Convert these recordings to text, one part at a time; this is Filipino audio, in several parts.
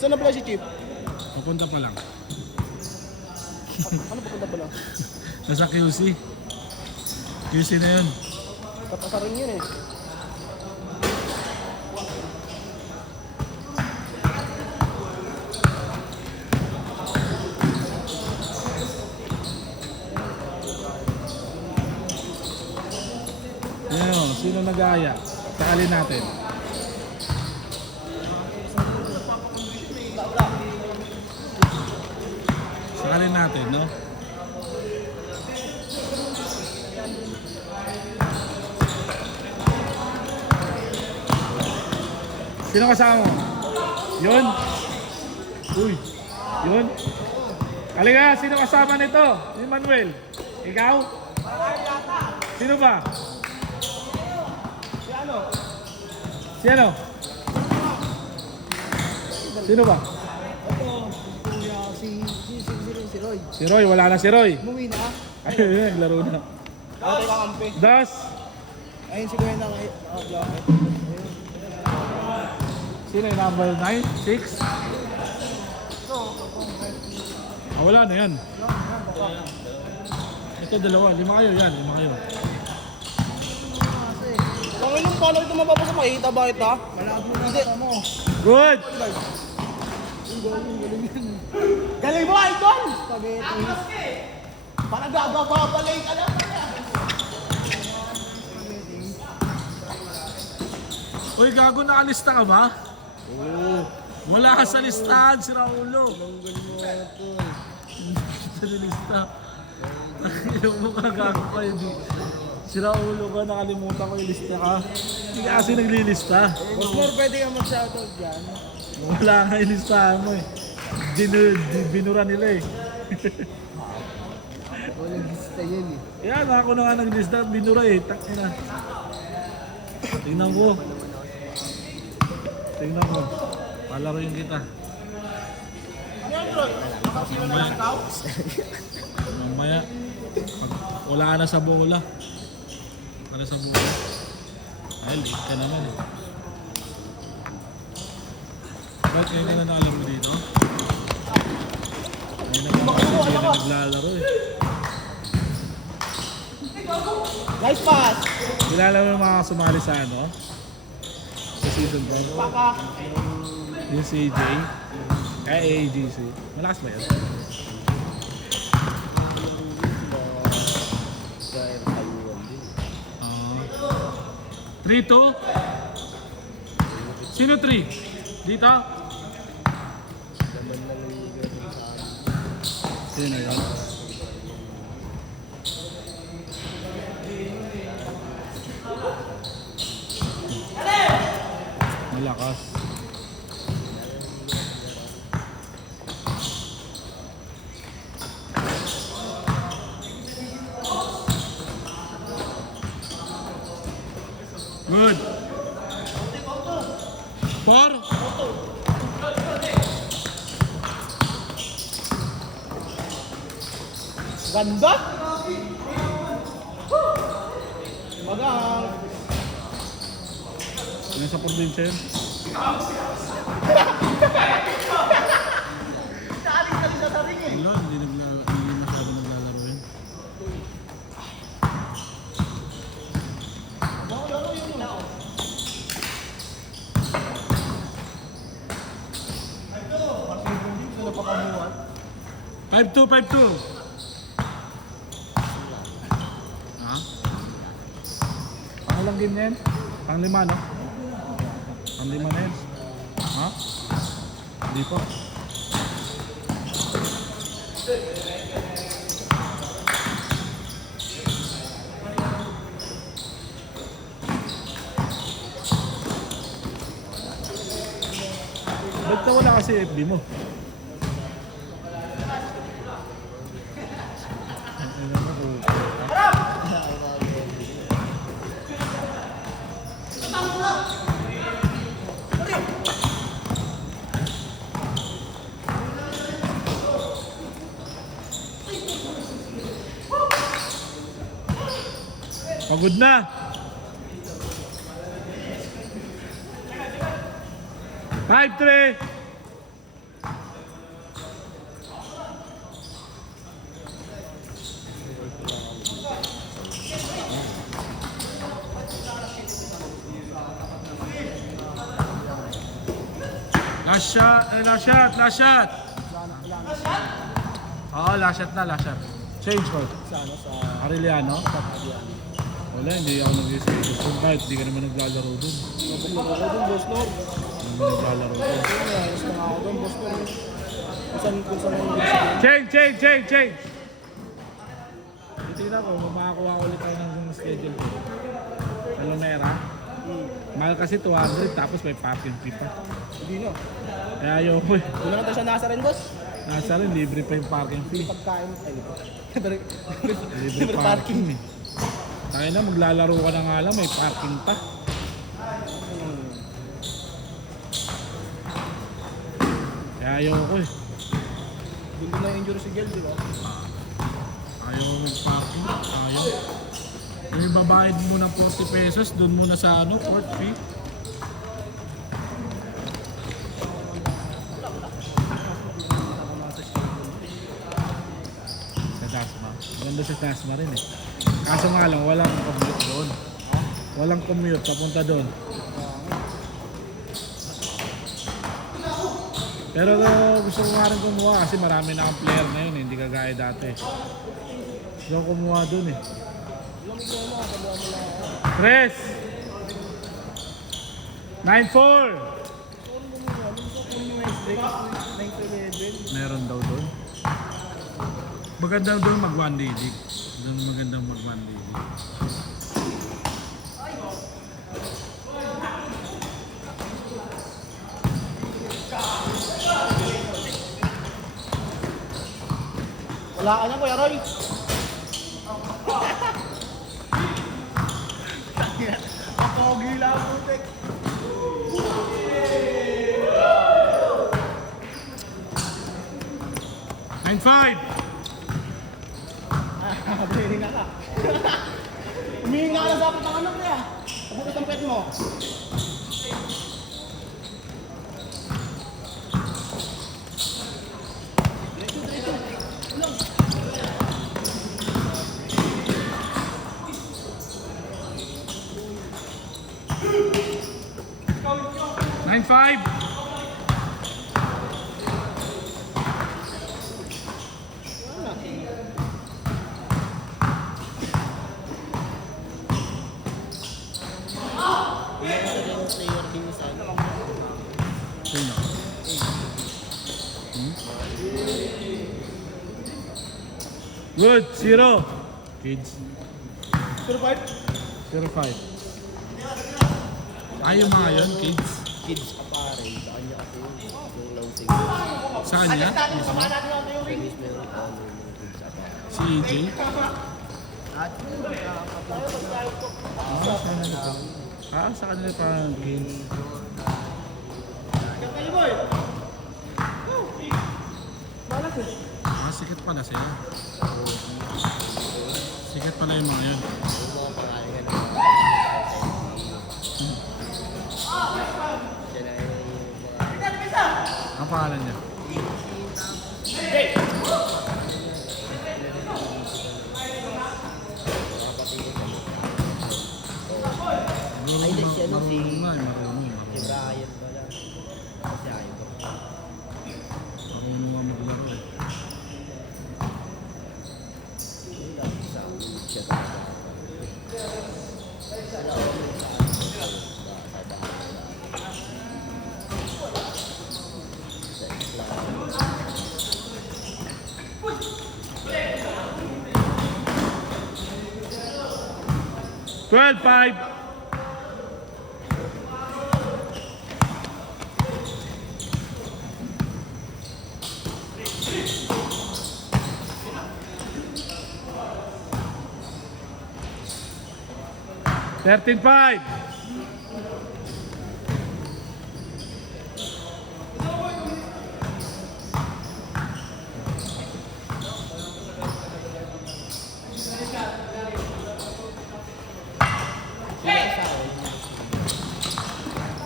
Saan na pala si Chief? Papunta pa lang. Ano papunta pala? Nasa QC. QC na yun. Kapasarin yun eh. Yan o, sino nag-aaya? Sakalin natin. Sakalin natin, no? Sino kasama mo? Yun? Uy, yun? Halika, sino kasama nito? Si Manuel. Ikaw? Sino ba? Si ano? Si ano? Sino ba? Ito, kuya, si Roy. Si Roy, wala na si Roy. Umuwi na. Ayun, laro na. Ako tayo kakampi. Das, Ayun si kuya ng jacket. sino yung number 9? 6? Wala na yan. Ito dalawa, 5 kayo yan, 5 kayo. Kung ilang pala ito mapapasa, makikita ba kita? Malabo na kita mo. Good! Galing mo, Idol! Spaghetti. Parang gagababalay ka na. Uy, gago, nakalista ka ba? Oo. Wala ka sa listahan, si Raulo. Tanggal mo ito. Sa lista. Yung mukha gago kayo di. Si Raulo ka, nakalimutan ko yung lista ka. Hindi ka kasi naglilista. Boss Mor, pwede ka mag-shoutout dyan. Wala nga yung listahan mo eh. Binura nila eh. Walang lista yan eh. Yan, ako na nga naglista, binura eh. Takina. Tingnan ko. Tingnan ko. Palaroin kita. Ano yan, Roy? Nakasino na lang ikaw? Mamaya. Pag wala na sa bola. Wala sa bola. Ay, late ka naman eh. Ba't ngayon ka na nakalim mo dito? Ngayon naman kasi hindi na naglalaro eh. Nice pass! Kilala mo yung mga sumali sa ano? Sa season 4? Paka! Yung CJ. Kaya AAGC. Malakas ba yun? Ah. 3-2? Sino 3? Dito? Sino yun? Malakas. Good. 4. Ganda! Magang! Nasa probinsya yun. Kaalis-alis sa saring eh! Wala, hindi masyado naglalaro yun. Laro yun na. 5-2, 5-2. Ha? Pangalang game na yan? Pang-5, no? Pang-5 na yan. Ha? Hindi po. Ba't ka wala kasi FB mo? Pagod na. 5-3. Last shot. Last shot. Last shot. Oo, last shot na. Last shot. Change ko. Sa ano, sa Arellano. Wala, hindi ako nag-schedule. Kung kahit, hindi ka naman naglalaro dun. Nabuklok ako dun, boss Lord. Hindi naman naglalaro dun. Ayos na ako dun, boss Lord. Kung saan yung gusto. Change! Titignan ko, makakuha ulit ako ng schedule ko. Sa Lunera. Mahal kasi 200 tapos may parking fee pa. Hindi na. Kaya ayoko eh. Doon naman tayo sa nasa rin, boss. Nasa rin, libre pa yung parking fee. Pagkain. Ay, libre. Libre parking eh. Tayo na, maglalaro ka na nga lang, may parking pa. Kaya ayoko eh. Doon na yung injury si Gel, di ba? Ayaw mag-parking. Ayaw. Yung ibabayad mo ng 40 pesos, doon muna sa ano, court fee. Sa Dasma. Maganda sa Dasma rin eh. Kaso nga lang, walang commute doon. Walang commute, papunta doon. Pero gusto ko nga rin kumuha kasi marami na ang player ngayon eh, hindi kagaya dati. Gusto ko kumuha doon eh. Press! 9-4! Meron daw doon. Maganda doon mag one day league. Doon magandang mag one day league. Wala ka na, Kuya Roy. Ang pogi lang, putik. Humihinga ka. Humihinga ka na sa apat ng anak niya. Abukit ang pet mo. Nine five. Sino? Good, 0. Kids. 0-5? 0-5. Ayaw mga yun, kids. Kids ka pare, sa kanya kasi yung launching Saan niya? Sama natin ang theory. service meron pa yung kids ka pare. Si EJ? At Sa kanila parang kids. Sikat pala sila. Sikat pala yung mga yun. yung mga pangalan nga siya na yung mga Ang pangalan niya? Ay, di siya ano, Marunong si Brian pala. Kasi ayaw ko. Marunong maglaro eh. Sa siya ka. Twelve, 5. Thirteen, 5.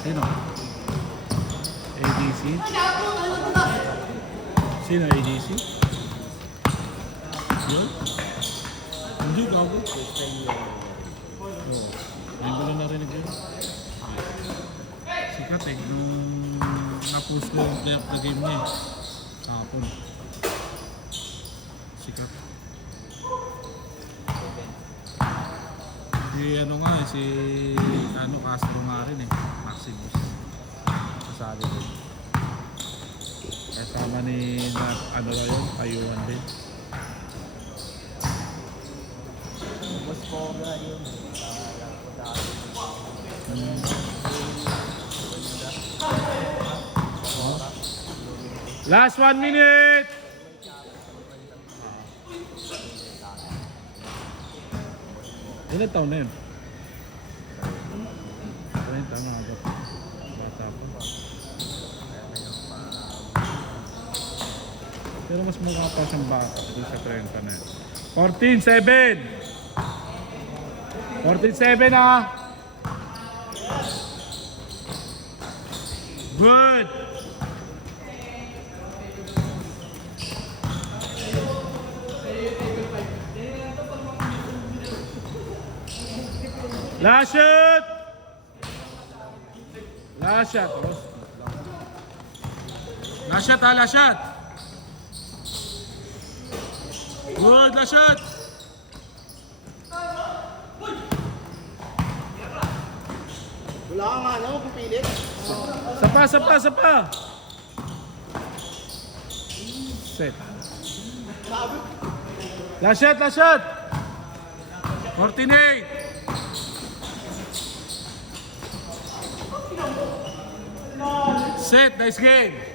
Sino? ADC? Sino ADC? Yun? Hindi, gago. Hindi ko na narinig yun. Sikat eh, nung Push ko yung play of the game niya eh. Kahapon. Sikat. Si ano nga eh, si ano Castro nga rin eh. Maximus. Kasali rin. Kasama ni ano ba yun? Ayuan din. Mas poga yun. Last 1 minute! Ilan taon na yun? 30 na agad. Bata pa. Pero mas mukha pa siyang bata dun sa 30 na yun. 14-7! 14-7 ah! Good! Last shot! Last shot. Last shot ha, last shot. Good, last shot. Wala kang ano, pupilit. Sapa. Set. Last shot. 14-8. Set, nice game.